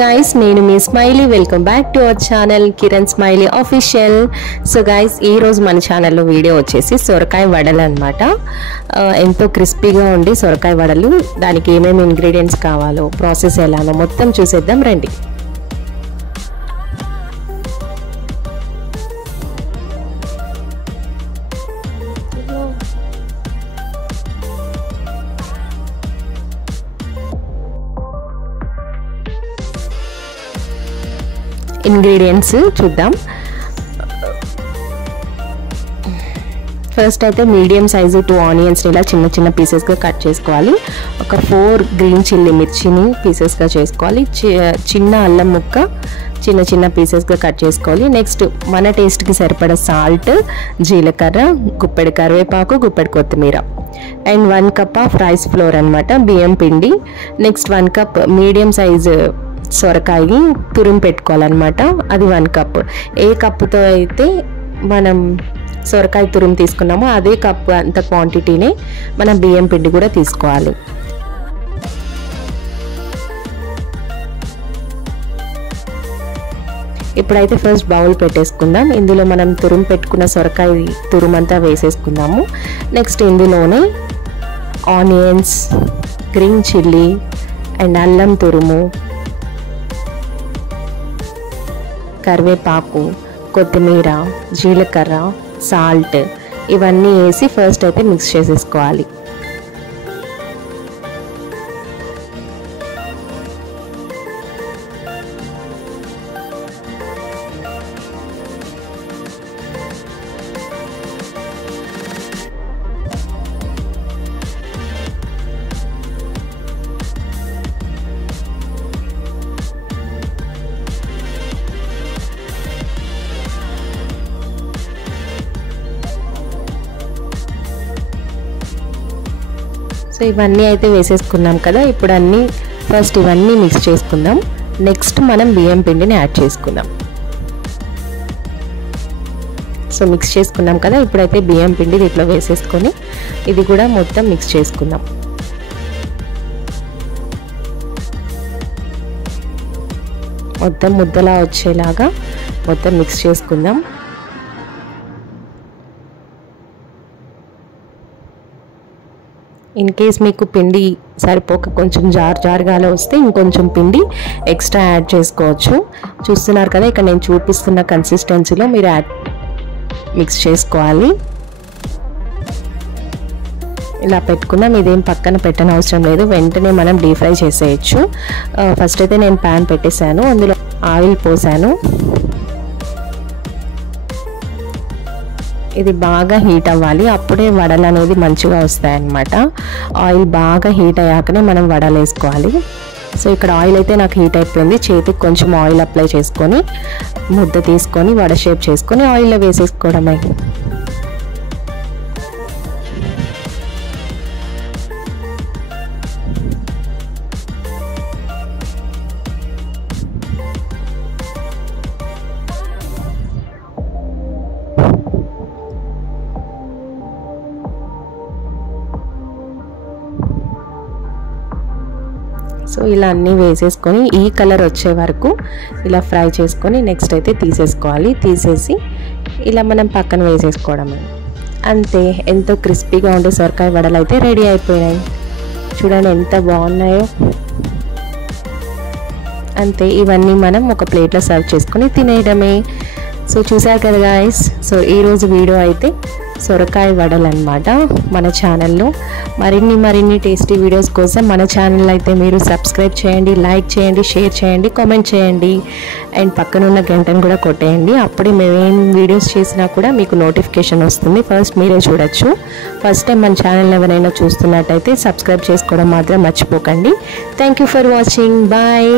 guys, నేను మీ smiley welcome back to our channel Kiran smiley official. So guys, ఈ రోజు మన ఛానల్లో వీడియో వచ్చేసి సొరకాయ వడలు అన్నమాట. ఎంతో క్రిస్పీగా ఉండి సొరకాయ వడలు, దానికి ఏమేమి ఇంగ్రీడియంట్స్ కావాలో, ప్రాసెస్ ఎలానో మొత్తం చూసేద్దాం రండి. ఇంగ్రీడియంట్స్ చూద్దాం. ఫస్ట్ అయితే మీడియం సైజు 2 ఆనియన్స్ని ఇలా చిన్న చిన్న పీసెస్గా కట్ చేసుకోవాలి. ఒక 4 గ్రీన్ చిల్లీ మిర్చిని పీసెస్గా చేసుకోవాలి. చిన్న అల్లం ముక్క చిన్న చిన్న పీసెస్గా కట్ చేసుకోవాలి. నెక్స్ట్ మన టేస్ట్కి సరిపడా సాల్ట్, జీలకర్ర, గుప్పెడు కరివేపాకు, గుప్పెడు కొత్తిమీర and 1 cup of rice flour అనమాట, బియ్యం పిండి. నెక్స్ట్ 1 కప్ మీడియం సైజు సొరకాయ తురుము పెట్టుకోవాలన్నమాట, అది 1 కప్. ఏ కప్పుతో అయితే మనం సొరకాయ తురుము తీసుకున్నామో అదే కప్పు అంత క్వాంటిటీనే మనం బియ్యం పిండి కూడా తీసుకోవాలి. ఇప్పుడైతే ఫస్ట్ బౌల్ పెట్టేసుకుందాం. ఇందులో మనం తురుము పెట్టుకున్న సొరకాయ తురుమంతా వేసేసుకుందాము. నెక్స్ట్ ఇందులోనే ఆనియన్స్, గ్రీన్ చిల్లీ అండ్ అల్లం తురుము, కరివేపాకు, కొత్తిమీర, జీలకర్ర, సాల్ట్ ఇవన్నీ వేసి ఫస్ట్ అయితే మిక్స్ చేసేసుకోవాలి. సో ఇవన్నీ అయితే వేసేసుకున్నాం కదా. ఇప్పుడు ఫస్ట్ ఇవన్నీ మిక్స్ చేసుకుందాం. నెక్స్ట్ మనం బియ్యం పిండిని యాడ్ చేసుకుందాం. సో మిక్స్ చేసుకున్నాం కదా. ఇప్పుడైతే బియ్యం పిండి దీంట్లో వేసేసుకొని ఇది కూడా మొత్తం మిక్స్ చేసుకుందాం. మొత్తం ముద్దలా వచ్చేలాగా మొత్తం మిక్స్ చేసుకుందాం. ఇన్ కేస్ మీకు పిండి సరిపోక కొంచెం జారుగానే వస్తే ఇంకొంచెం పిండి ఎక్స్ట్రా యాడ్ చేసుకోవచ్చు. చూస్తున్నారు కదా, ఇక్కడ నేను చూపిస్తున్న కన్సిస్టెన్సీలో మీరు మిక్స్ చేసుకోవాలి. ఇలా పెట్టుకున్నాం. ఇదేం పక్కన పెట్టనవసరం లేదు, వెంటనే మనం డీప్ ఫ్రై చేసేయచ్చు. ఫస్ట్ అయితే నేను ప్యాన్ పెట్టేశాను, అందులో ఆయిల్ పోసాను. ఇది బాగా హీట్ అవ్వాలి, అప్పుడే వడలు అనేది మంచిగా వస్తాయన్నమాట. ఆయిల్ బాగా హీట్ అయ్యాకనే మనం వడలు వేసుకోవాలి. సో ఇక్కడ ఆయిల్ అయితే నాకు హీట్ అయిపోయింది. చేతికి కొంచెం ఆయిల్ అప్లై చేసుకొని ముద్ద తీసుకొని వడ షేప్ చేసుకొని ఆయిల్లో వేసేసుకోవడమే. సో ఇలా అన్నీ వేసేసుకొని ఈ కలర్ వచ్చే వరకు ఇలా ఫ్రై చేసుకొని నెక్స్ట్ అయితే తీసేసుకోవాలి. తీసేసి ఇలా మనం పక్కన వేసేసుకోవడమే. అంతే, ఎంతో క్రిస్పీగా ఉండే సొరకాయ వడలు అయితే రెడీ అయిపోయినాయి. చూడండి ఎంత బాగున్నాయో. అంతే, ఇవన్నీ మనం ఒక ప్లేట్లో సర్వ్ చేసుకొని తినేయడమే. సో చూసారు కదా గాయస్. సో ఈరోజు వీడియో అయితే సొరకాయ వడలు అన్నమాట. మన ఛానల్లో మరిన్ని టేస్టీ వీడియోస్ కోసం మన ఛానల్ అయితే మీరు సబ్స్క్రైబ్ చేయండి, లైక్ చేయండి, షేర్ చేయండి, కామెంట్ చేయండి అండ్ పక్కనున్న గంటను కూడా కొట్టేయండి. అప్పుడే మేమేం వీడియోస్ చేసినా కూడా మీకు నోటిఫికేషన్ వస్తుంది, ఫస్ట్ మీరే చూడొచ్చు. ఫస్ట్ టైం మన ఛానల్ ఎవరైనా చూస్తున్నట్టయితే సబ్స్క్రైబ్ చేసుకోవడం మాత్రం మర్చిపోకండి. Thank you for watching. Bye.